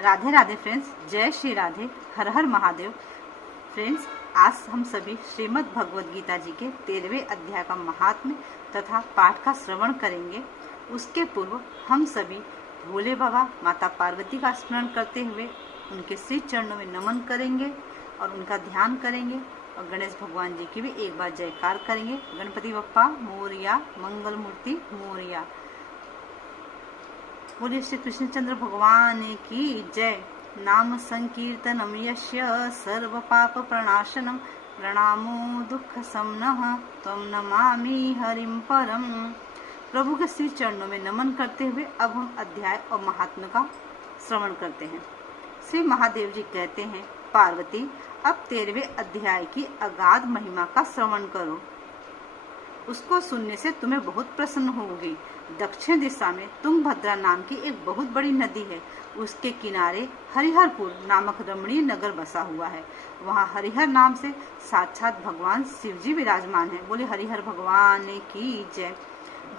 Radhe Radhe friends, जय श्री राधे, हर हर Mahadev. Friends, आज हम सभी श्रीमद् भगवद गीता जी के 13वें अध्याय का महात्म्य तथा पाठ का श्रवण करेंगे। उसके पूर्व हम सभी भोले बाबा माता पार्वती का स्मरण करते हुए उनके श्री चरणों में नमन करेंगे और उनका ध्यान करेंगे और गणेश भगवान जी की भी एक बार जयकार करेंगे। गणपति बप्पा मोरया, मंगल मूर्ति मोरया। बोले श्री कृष्णचंद्र भगवान की जय। नाम संकीर्तनम यस्य सर्व पाप प्रणाशनम प्रणामो दुख समनः त्वं नमामि हरिम परम। प्रभु के श्री चरणों में नमन करते हुए अब हम अध्याय और महात्म्य का श्रवण करते हैं। श्री महादेव जी कहते हैं, पार्वती अब 13वें अध्याय की अगाध महिमा का श्रवण करो। उसको सुनने से तुम्हें बहुत प्रसन्न होगी। दक्षिण दिशा में तुंगभद्रा नाम की एक बहुत बड़ी नदी है। उसके किनारे हरिहरपुर नामक रमणीय नगर बसा हुआ है। वहाँ हरिहर नाम से साक्षात भगवान शिव जी विराजमान है। बोले हरिहर भगवान की जय।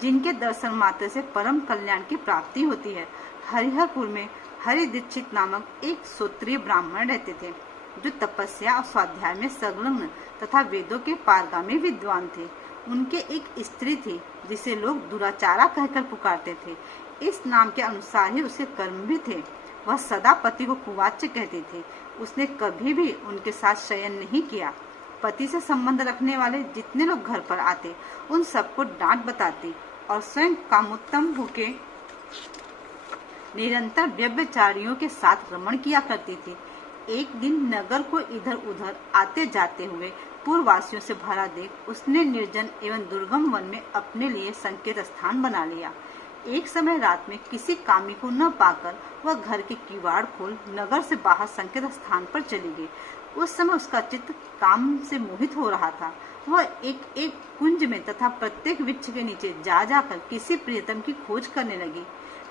जिनके दर्शन मात्र से परम कल्याण की प्राप्ति होती है। हरिहरपुर में हरि दीक्षित नामक एक सूत्रीय ब्राह्मण रहते थे, जो तपस्या और स्वाध्याय में संलग्न तथा वेदों के पारगामी विद्वान थे। उनके एक स्त्री थी जिसे लोग दुराचारा कहकर पुकारते थे। इस नाम के अनुसार ही उसके कर्म भी थे। वह सदा पति को कुवाच्य कहते थे। उसने कभी भी उनके साथ शयन नहीं किया। पति से संबंध रखने वाले जितने लोग घर पर आते उन सबको डांट बताती और स्वयं कामोत्तम होके निरंतर व्यभिचारियों के साथ रमण किया करती थी। एक दिन नगर को इधर उधर आते जाते हुए पूर्ववासियों से भरा देख उसने निर्जन एवं दुर्गम वन में अपने लिए संकेत स्थान बना लिया। एक समय रात में किसी कामी को न पाकर वह घर के किवाड़ खोल नगर से बाहर संकेत स्थान पर चली गई। उस समय उसका चित्त काम से मोहित हो रहा था। वह एक एक कुंज में तथा प्रत्येक वृक्ष के नीचे जा जाकर किसी प्रियतम की खोज करने लगी,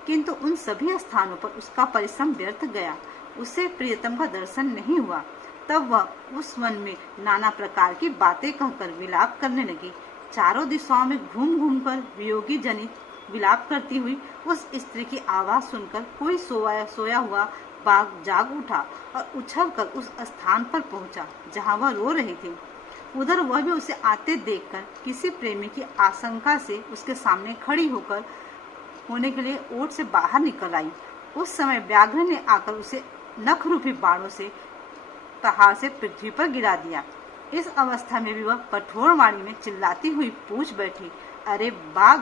किंतु उन सभी स्थानों पर उसका परिश्रम व्यर्थ गया। उसे प्रियतम का दर्शन नहीं हुआ। तब वह उस वन में नाना प्रकार की बातें कहकर विलाप करने लगी। चारों दिशाओं में घूम घूम कर वियोगी जनित विलाप करती हुई उस स्त्री की आवाज सुनकर कोई सोया हुआ बाघ जाग उठा और उछलकर उस स्थान पर पहुंचा जहां वह रो रही थी। उधर वह भी उसे आते देखकर किसी प्रेमी की आशंका से उसके सामने खड़ी होने के लिए ओट से बाहर निकल आई। उस समय व्याघ्र ने आकर उसे नख रूपी बाणों से पहाड़ से पृथ्वी पर गिरा दिया। इस अवस्था में भी वह कठोर वाणी में चिल्लाती हुई पूछ बैठी, अरे बाघ,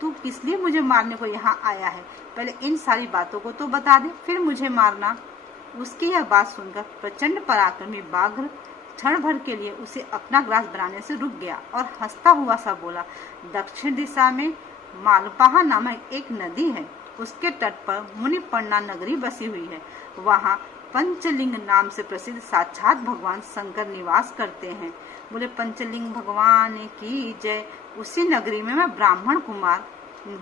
तू किस लिए मुझे मारने को यहाँ आया है? पहले इन सारी बातों को तो बता दे, फिर मुझे मारना। उसकी यह बात सुनकर प्रचंड पराक्रमी बाघ क्षण भर के लिए उसे अपना ग्रास बनाने से रुक गया और हंसता हुआ सा बोला, दक्षिण दिशा में मालपाहा नामक एक नदी है। उसके तट पर मुनिपन्ना नगरी बसी हुई है। वहाँ पंचलिंग नाम से प्रसिद्ध साक्षात भगवान शंकर निवास करते हैं। बोले पंचलिंग भगवान की जय। उसी नगरी में मैं ब्राह्मण कुमार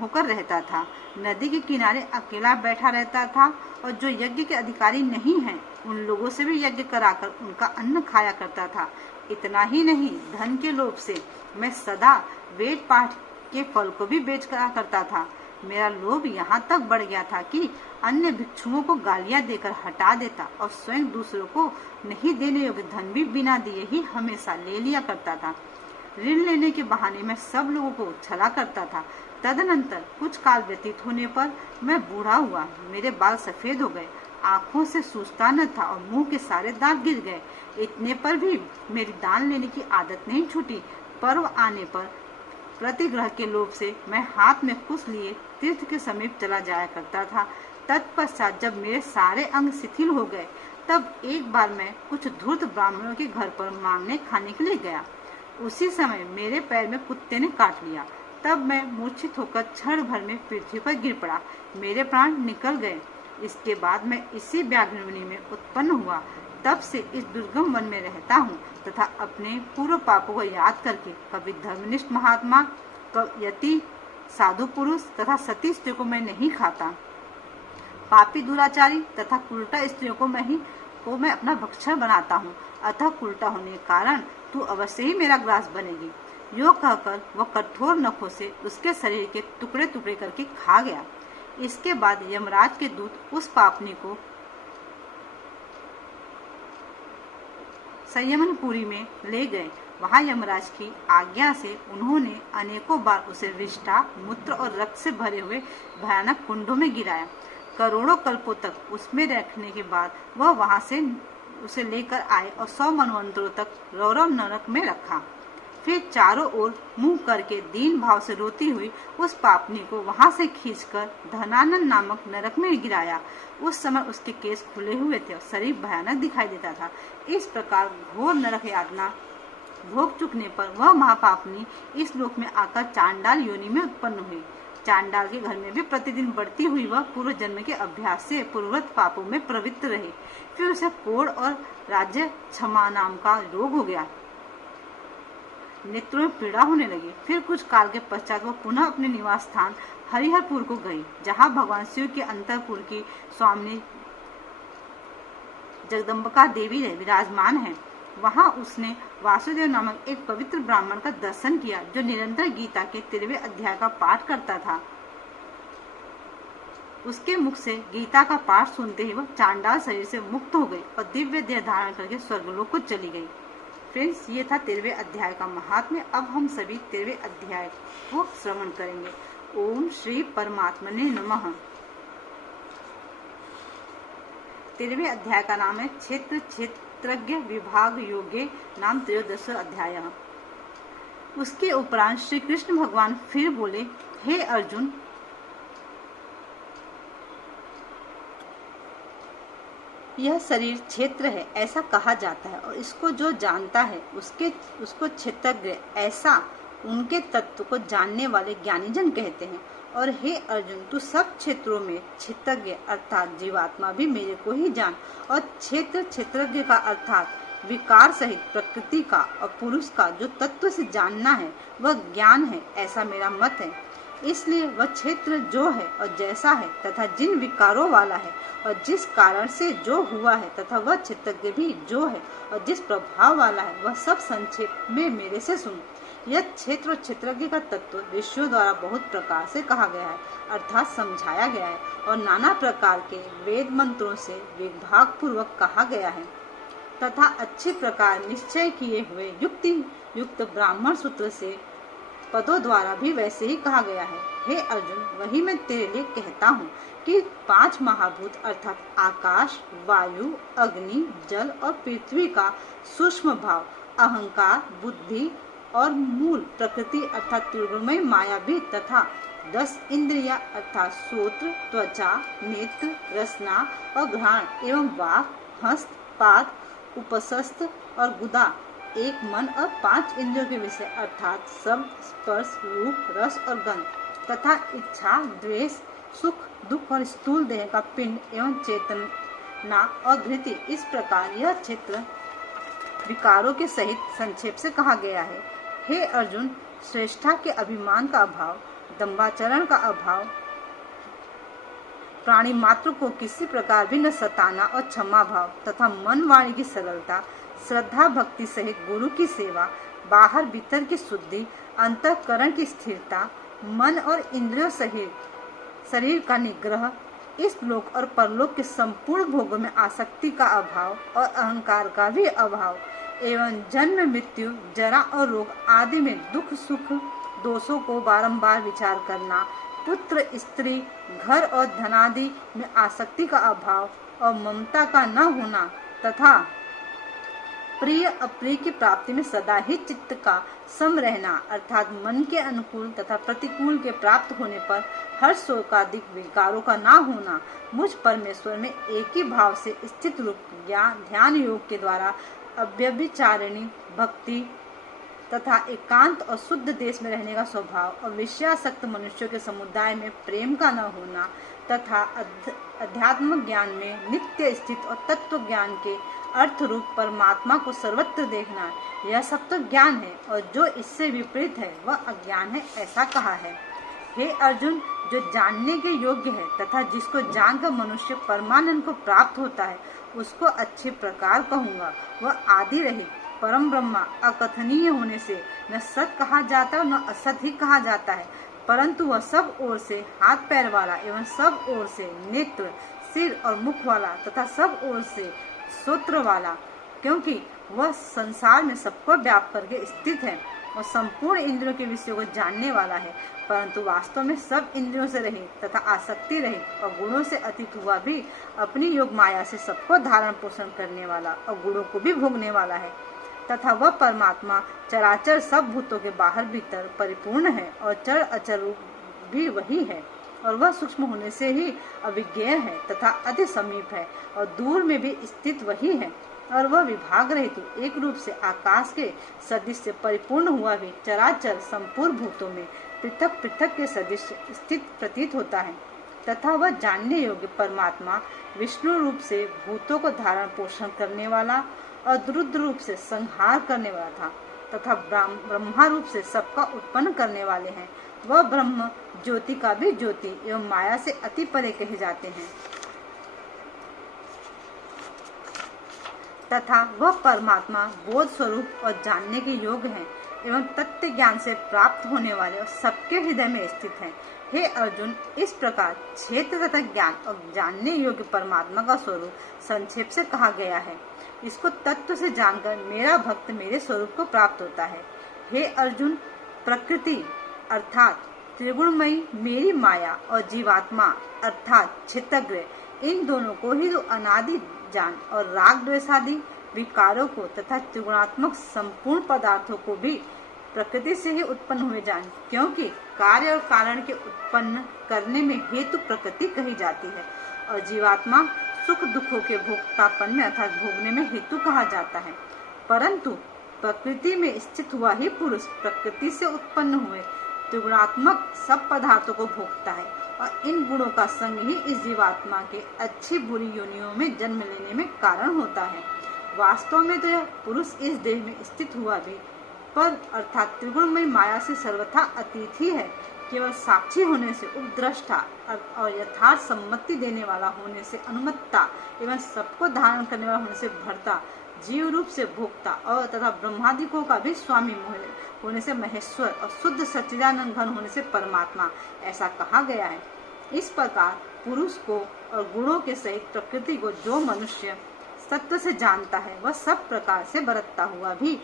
होकर रहता था। नदी के किनारे अकेला बैठा रहता था और जो यज्ञ के अधिकारी नहीं हैं उन लोगों से भी यज्ञ कराकर उनका अन्न खाया करता था। इतना ही नहीं, धन के लोभ से मैं सदा वेद पाठ के फल को भी बेच करा करता था। मेरा लोभ यहाँ तक बढ़ गया था कि अन्य भिक्षुओं को गालियां देकर हटा देता और स्वयं दूसरों को नहीं देने योग्य धन भी बिना दिए ही हमेशा ले लिया करता था। ऋण लेने के बहाने मैं सब लोगों को छला करता था। तदनंतर कुछ काल व्यतीत होने पर मैं बूढ़ा हुआ। मेरे बाल सफेद हो गए, आंखों से सूझता न था और मुंह के सारे दाग गिर गए। इतने पर भी मेरी दान लेने की आदत नहीं छूटी। पर्व आने पर प्रतिग्रह के लोभ से मैं हाथ में कुछ लिए तीर्थ के समीप चला जाया करता था। तत्पश्चात जब मेरे सारे अंग शिथिल हो गए तब एक बार मैं कुछ धूर्त ब्राह्मणों के घर पर मांगने खाने के लिए गया। उसी समय मेरे पैर में कुत्ते ने काट लिया। तब मैं मूर्छित होकर क्षण भर में पृथ्वी पर गिर पड़ा। मेरे प्राण निकल गए। इसके बाद मैं इसी व्याघ्रमुनि में उत्पन्न हुआ। तब से इस दुर्गम वन में रहता हूँ तथा अपने पूर्व पापों को याद करके कभी धर्मनिष्ठ महात्मा, यति, साधु पुरुष तथा सती स्त्रियों को मैं नहीं खाता। पापी दुराचारी तथा कुलटा स्त्रियों को मैं अपना भक्षण बनाता हूँ। अतः कुलटा होने के कारण तू अवश्य ही मेरा ग्रास बनेगी। यो कहकर वह कठोर नखों से उसके शरीर के टुकड़े टुकड़े करके खा गया। इसके बाद यमराज के दूत उस पापनी को संयमनपुरी में ले गए। वहां यमराज की आज्ञा से उन्होंने अनेकों बार उसे विष्ठा, मूत्र और रक्त से भरे हुए भयानक कुंडों में गिराया। करोड़ों कल्पों तक उसमें रखने के बाद वह वहां से उसे लेकर आए और 100 मनवंतरों तक रौरव नरक में रखा। फिर चारों ओर मुंह करके दीन भाव से रोती हुई उस पापनी को वहां से खींचकर धनानन नामक नरक में गिराया। उस समय उसके केस खुले हुए थे और शरीर भयानक दिखाई देता था। इस प्रकार घोर नरक यातना भोग चुकने पर वह महापापनी इस लोक में आकर चांडाल योनि में उत्पन्न हुई। चांडाल के घर में भी प्रतिदिन बढ़ती हुई वह पूर्व जन्म के अभ्यास से पूर्ववत पापों में प्रवृत्त रही। फिर उसे कोढ़ और राज्य क्षमा नाम का रोग हो गया। नेत्रों में पीड़ा होने लगी। फिर कुछ काल के पश्चात वह पुनः अपने निवास स्थान हरिहरपुर को गई, जहाँ भगवान शिव के अंतरपुर की स्वामी जगदम्बिका देवी विराजमान है। वहां उसने वासुदेव नामक एक पवित्र ब्राह्मण का दर्शन किया, जो निरंतर गीता के 13वें अध्याय का पाठ करता था। उसके मुख से गीता का पाठ सुनते ही वह चांडाल शरीर से मुक्त हो गई और दिव्य देह धारण करके स्वर्गलोक को चली गई। फ्रेंड्स, ये था 13वें अध्याय का महात्म्य। अब हम सभी 13वें अध्याय को श्रवण करेंगे। ओम श्री परमात्मने नमः। 13वें अध्याय का नाम है क्षेत्रज्ञ विभाग योगे नाम 13 अध्याय। उसके उपरांत श्री कृष्ण भगवान फिर बोले, हे अर्जुन, यह शरीर क्षेत्र है ऐसा कहा जाता है, और इसको जो जानता है उसको क्षेत्रज्ञ ऐसा उनके तत्व को जानने वाले ज्ञानीजन कहते हैं। और हे अर्जुन, तू सब क्षेत्रों में क्षेत्रज्ञ अर्थात जीवात्मा भी मेरे को ही जान। और क्षेत्रज्ञ का अर्थात विकार सहित प्रकृति का और पुरुष का जो तत्व से जानना है वह ज्ञान है, ऐसा मेरा मत है। इसलिए वह क्षेत्र जो है और जैसा है तथा जिन विकारों वाला है और जिस कारण से जो हुआ है तथा वह क्षेत्रज्ञ भी जो है और जिस प्रभाव वाला है, वह सब संक्षेप में मेरे से सुन। यह क्षेत्र और क्षेत्रज्ञ का तत्व ऋषियों द्वारा बहुत प्रकार से कहा गया है, अर्थात समझाया गया है, और नाना प्रकार के वेद मंत्रों से विभाग पूर्वक कहा गया है तथा अच्छे प्रकार निश्चय किए हुए युक्ति युक्त ब्राह्मण सूत्र से पदों द्वारा भी वैसे ही कहा गया है। हे अर्जुन, वही मैं तेरे लिए कहता हूँ कि 5 महाभूत अर्थात आकाश, वायु, अग्नि, जल और पृथ्वी का सूक्ष्म भाव, अहंकार, बुद्धि और मूल प्रकृति अर्थात त्रिगुणमय माया भी, तथा 10 इंद्रिया अर्थात श्रोत्र, त्वचा, नेत्र, रसना और घ्राण एवं वाक, हस्त, पाद, उपस्थ और गुदा, एक मन और 5 इंद्रियों के विषय अर्थात शब्द, स्पर्श, रूप, रस और गंध, तथा इच्छा, द्वेष, सुख, दुख और स्थूल देह का पिंड एवं चेतना और धृति। इस प्रकार यह क्षेत्र विकारों के सहित संक्षेप से कहा गया है। हे अर्जुन, श्रेष्ठा के अभिमान का अभाव, दंभाचरण का अभाव, प्राणी मात्र को किसी प्रकार भी न सताना और क्षमा भाव तथा मन वाणी की सरलता, श्रद्धा भक्ति सहित गुरु की सेवा, बाहर भीतर की शुद्धि, अंतःकरण की स्थिरता, मन और इंद्रियों सहित शरीर का निग्रह, इस लोक और परलोक के संपूर्ण भोगों में आसक्ति का अभाव और अहंकार का भी अभाव, एवं जन्म, मृत्यु, जरा और रोग आदि में दुख सुख दोषों को बारंबार विचार करना, पुत्र, स्त्री, घर और धनादि में आसक्ति का अभाव और ममता का न होना, तथा प्रिय अप्रिय की प्राप्ति में सदा ही चित्त का सम रहना अर्थात मन के अनुकूल तथा प्रतिकूल के प्राप्त होने पर हर शोकादिक विकारों का ना होना, मुझ परमेश्वर में एक ही भाव से स्थित रूप ध्यान योग के द्वारा अव्यभिचारिणी भक्ति तथा एकांत और शुद्ध देश में रहने का स्वभाव और विषयासक्त मनुष्यों के समुदाय में प्रेम का न होना तथा अध्यात्म ज्ञान में नित्य स्थित और तत्व ज्ञान के अर्थ रूप परमात्मा को सर्वत्र देखना, यह सब तो ज्ञान है, और जो इससे विपरीत है वह अज्ञान है, ऐसा कहा है। हे अर्जुन, जो जानने के योग्य है तथा जिसको जानकर मनुष्य परमानंद को प्राप्त होता है, उसको अच्छे प्रकार कहूँगा। वह आदि रहित परम ब्रह्मा अकथनीय होने से न सत कहा जाता है न असत ही कहा जाता है, परंतु वह सब ओर से हाथ पैर वाला एवं सब ओर से नेत्र, सिर और मुख वाला तथा सब ओर से श्रोत्र वाला, क्योंकि वह संसार में सबको व्याप्त करके स्थित है और संपूर्ण इंद्रियों के विषयों को जानने वाला है, परंतु वास्तव में सब इंद्रियों से रहित तथा आसक्ति रहित और गुणों से अतीत हुआ भी अपनी योग माया से सबको धारण पोषण करने वाला और गुणों को भी भोगने वाला है। तथा वह परमात्मा चराचर सब भूतों के बाहर भीतर परिपूर्ण है और चर अचर रूप भी वही है, और वह सूक्ष्म होने से ही अविज्ञेय है तथा अति समीप है और दूर में भी स्थित वही है, और वह विभाग रहित एक रूप से आकाश के सदृश से परिपूर्ण हुआ भी चराचर संपूर्ण भूतों में पृथक पृथक के सदृश स्थित प्रतीत होता है। तथा वह जानने योग्य परमात्मा विष्णु रूप से भूतों को धारण पोषण करने वाला और रुद्र रूप से संहार करने वाला था, तथा ब्रह्मा रूप से सबका उत्पन्न करने वाले हैं। वह ब्रह्म ज्योति का भी ज्योति एवं माया से अति परे कहे जाते हैं। तथा वह परमात्मा बोध स्वरूप और जानने के योग्य है एवं तत्व ज्ञान से प्राप्त होने वाले और सबके हृदय में स्थित है। हे अर्जुन, इस प्रकार क्षेत्र तथा ज्ञान और जानने योग्य परमात्मा का स्वरूप संक्षेप से कहा गया है। इसको तत्व से जानकर मेरा भक्त मेरे स्वरूप को प्राप्त होता है। हे अर्जुन, प्रकृति अर्थात त्रिगुणमयी मेरी माया और जीवात्मा अर्थात क्षेत्रज्ञ, इन दोनों को ही तो अनादि जान और राग द्वेषादि विकारों को तथा त्रिगुणात्मक संपूर्ण पदार्थों को भी प्रकृति से ही उत्पन्न हुए जान, क्योंकि कार्य और कारण के उत्पन्न करने में हेतु प्रकृति कही जाती है और जीवात्मा सुख दुखों के भोक्तापन में अर्थात भोगने में हेतु कहा जाता है। परंतु प्रकृति में स्थित हुआ ही पुरुष प्रकृति से उत्पन्न हुए त्रिगुणात्मक सब पदार्थों को भोगता है और इन गुणों का संग ही इस जीवात्मा के अच्छी बुरी योनियों में जन्म लेने में कारण होता है। वास्तव में तो यह पुरुष इस देह में स्थित हुआ भी पर अर्थात त्रिगुणमय माया से सर्वथा अतीत ही है। केवल साक्षी होने से उपद्रष्टा और यथार्थ सम्मति देने वाला होने से अनुमत्ता एवं सबको धारण करने वाला होने से भर्ता, जीव रूप से भोक्ता और तथा ब्रह्मादिकों का भी स्वामी होने से महेश्वर और शुद्ध सच्चिदानंद घन होने से परमात्मा, ऐसा कहा गया है। इस प्रकार पुरुष को और गुणों के सहित प्रकृति को जो मनुष्य सत्व से जानता है वह सब प्रकार से बरतता हुआ भी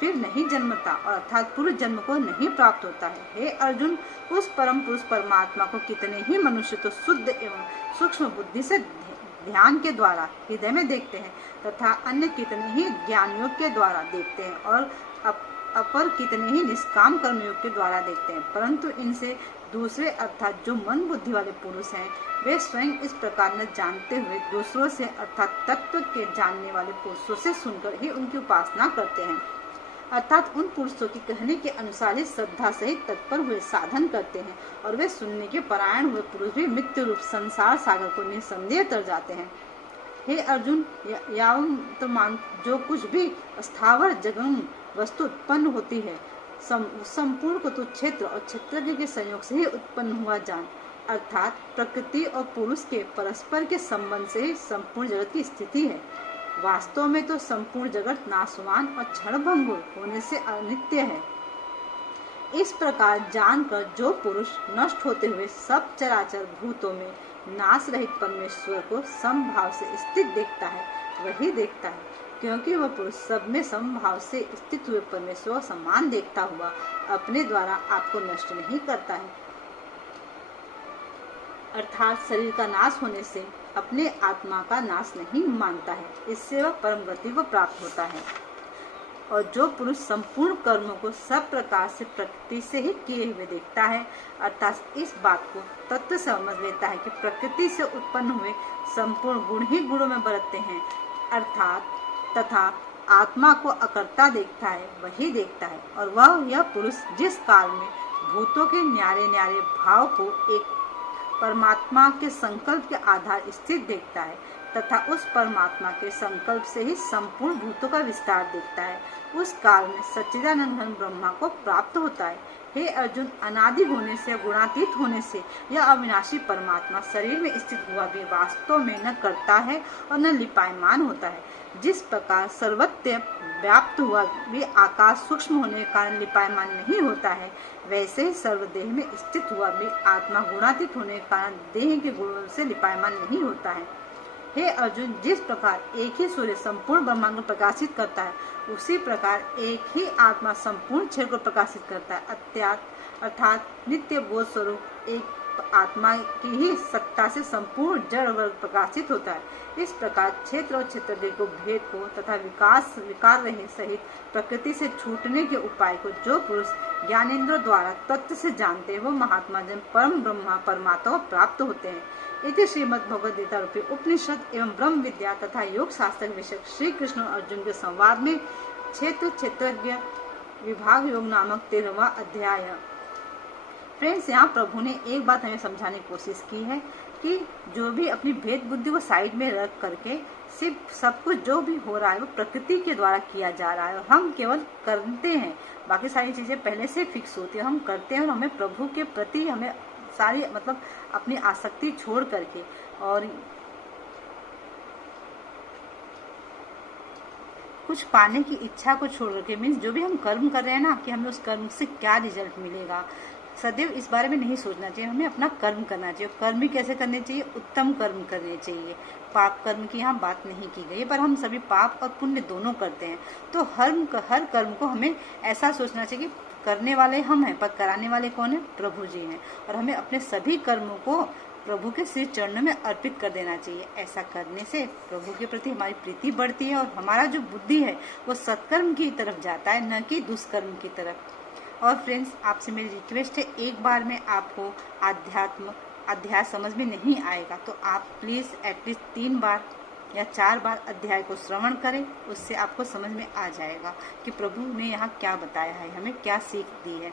फिर नहीं जन्मता और अर्थात पुरुष जन्म को नहीं प्राप्त होता है। हे अर्जुन, उस परम पुरुष परमात्मा को कितने ही मनुष्य तो शुद्ध एवं सूक्ष्म बुद्धि से ध्यान के द्वारा हृदय में देखते हैं तथा अन्य कितने ही ज्ञान योग के द्वारा देखते हैं और अपर कितने ही निष्काम कर्म योग के द्वारा देखते हैं, परंतु इनसे दूसरे अर्थात जो मन बुद्धि वाले पुरुष हैं वे स्वयं इस प्रकार न जानते हुए दूसरों से अर्थात तत्व के जानने वाले पुरुषों से सुनकर ही उनकी उपासना करते हैं। अर्थात उन पुरुषों की कहने के अनुसार ही श्रद्धा सहित तत्पर हुए साधन करते हैं और वे सुनने के परायण हुए पुरुष भी मृत्यु रूप संसार सागर को निसंदेह तर जाते हैं। हे अर्जुन, यावमान जो कुछ भी स्थावर जगम वस्तु उत्पन्न होती है संपूर्ण को तो क्षेत्र और क्षेत्रज्ञ के संयोग से ही उत्पन्न हुआ जान, अर्थात प्रकृति और पुरुष के परस्पर के संबंध से ही संपूर्ण जगत की स्थिति है। वास्तव में तो संपूर्ण जगत नाशवान और क्षणभंगुर होने से अनित्य है। इस प्रकार जानकर जो पुरुष नष्ट होते हुए सब चराचर भूतों में नाश रहित परमेश्वर को समभाव से स्थित देखता है, वही देखता है, क्योंकि वह पुरुष सब में समभाव से स्थित हुए परमेश्वर को समान देखता हुआ अपने द्वारा आपको नष्ट नहीं करता है। अर्थात शरीर का नाश होने से अपने आत्मा का नाश नहीं मानता है, इससे वह परम गति को प्राप्त होता है। और जो पुरुष संपूर्ण कर्मों को सब प्रकार से प्रकृति से ही किए हुए देखता है, अर्थात इस बात को तत्व समझ लेता है कि प्रकृति से उत्पन्न हुए संपूर्ण गुण ही गुणों में बरतते हैं, अर्थात तथा आत्मा को अकर्ता देखता है, वही देखता है। और वह यह पुरुष जिस काल में भूतों के न्यारे न्यारे भाव को एक परमात्मा के संकल्प के आधार स्थित देखता है तथा उस परमात्मा के संकल्प से ही संपूर्ण भूतों का विस्तार देखता है, उस काल में सच्चिदानंद घन ब्रह्मा को प्राप्त होता है। हे अर्जुन, अनादि होने से गुणातीत होने से यह अविनाशी परमात्मा शरीर में स्थित हुआ भी वास्तव में न करता है और न लिपायमान होता है। जिस प्रकार सर्वत्र व्याप्त हुआ भी आकाश सूक्ष्म होने के कारण लिपायमान नहीं होता है, वैसे ही सर्वदेह में स्थित हुआ भी आत्मा गुणातीत होने के कारण देह के गुणों से लिपायमान नहीं होता है। हे अर्जुन, जिस प्रकार एक ही सूर्य संपूर्ण ब्रह्मांड को प्रकाशित करता है, उसी प्रकार एक ही आत्मा संपूर्ण क्षेत्र को प्रकाशित करता है। अर्थात नित्य बोध स्वरूप एक आत्मा की ही सत्ता से संपूर्ण जड़ वर्ग प्रकाशित होता है। इस प्रकार क्षेत्र और क्षेत्रज्ञ को भेद को तथा विकार रहित सहित प्रकृति से छूटने के उपाय को जो पुरुष ज्ञानेंद्र द्वारा तत्व से जानते हैं, वो महात्मा जन परम ब्रह्मा परमात्मा प्राप्त होते हैं। इति श्रीमद् भगवद गीता रूपी उपनिषद एवं ब्रह्म विद्या तथा योग शास्त्र विषय श्री कृष्ण और अर्जुन के संवाद में क्षेत्र क्षेत्रज्ञ विभाग योग नामक 13वां अध्याय। फ्रेंड्स, यहाँ प्रभु ने एक बात हमें समझाने की कोशिश की है कि जो भी अपनी भेद बुद्धि को साइड में रख करके सिर्फ सब कुछ जो भी हो रहा है वो प्रकृति के द्वारा किया जा रहा है और हम केवल करते हैं। बाकी सारी चीजें पहले से फिक्स होती है, हम करते हैं और हमें प्रभु के प्रति हमें सारी अपनी आसक्ति छोड़ करके और कुछ पाने की इच्छा को छोड़ करके, मीन्स जो भी हम कर्म कर रहे हैं ना, कि हमें उस कर्म से क्या रिजल्ट मिलेगा, सदैव इस बारे में नहीं सोचना चाहिए। हमें अपना कर्म करना चाहिए। कर्म भी कैसे करने चाहिए? उत्तम कर्म करने चाहिए। पाप कर्म की यहाँ बात नहीं की गई, पर हम सभी पाप और पुण्य दोनों करते हैं। तो हर कर्म को हमें ऐसा सोचना चाहिए कि करने वाले हम हैं, पर कराने वाले कौन है? प्रभु जी हैं। और हमें अपने सभी कर्मों को प्रभु के श्री चरणों में अर्पित कर देना चाहिए। ऐसा करने से प्रभु के प्रति हमारी प्रीति बढ़ती है और हमारा जो बुद्धि है वो सत्कर्म की तरफ जाता है, न कि दुष्कर्म की तरफ। और फ्रेंड्स, आपसे मेरी रिक्वेस्ट है, एक बार में आपको अध्याय समझ में नहीं आएगा तो आप प्लीज एटलीस्ट 3 बार या 4 बार अध्याय को श्रवण करें। उससे आपको समझ में आ जाएगा कि प्रभु ने यहाँ क्या बताया है, हमें क्या सीख दी है।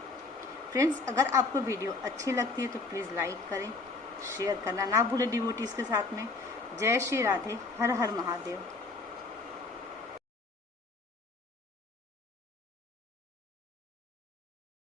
फ्रेंड्स, अगर आपको वीडियो अच्छी लगती है तो प्लीज लाइक करें, शेयर करना ना भूलें डिवोटीज के साथ में। जय श्री राधे, हर हर महादेव।